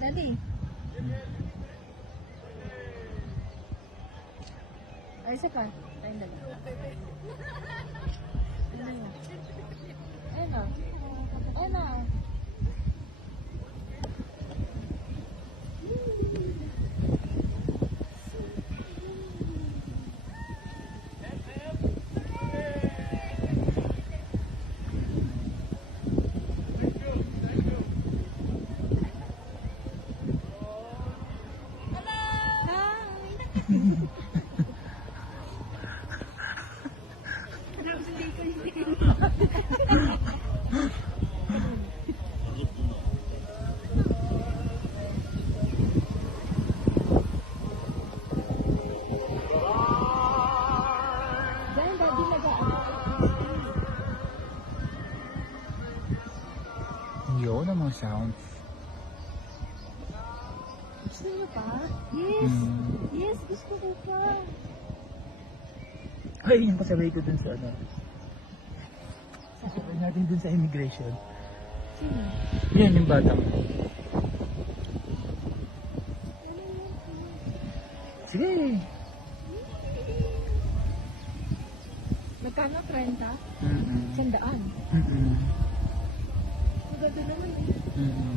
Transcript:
Dali. Ay, isa pa. Ayun dali. Ayun o. Ayun o. Diyan, daddy Yun ang mga sounds. Gusto niyo pa? Yes. Mm. Yes, gusto ko pa. Ay, yung kasabay ko dun sa ano. Kasabay natin dun sa immigration. Sino? Yan yung batang. Sige. Magkano? 30? Mm-mm. 100. Mm-mm. Maganda naman eh. Mm-mm.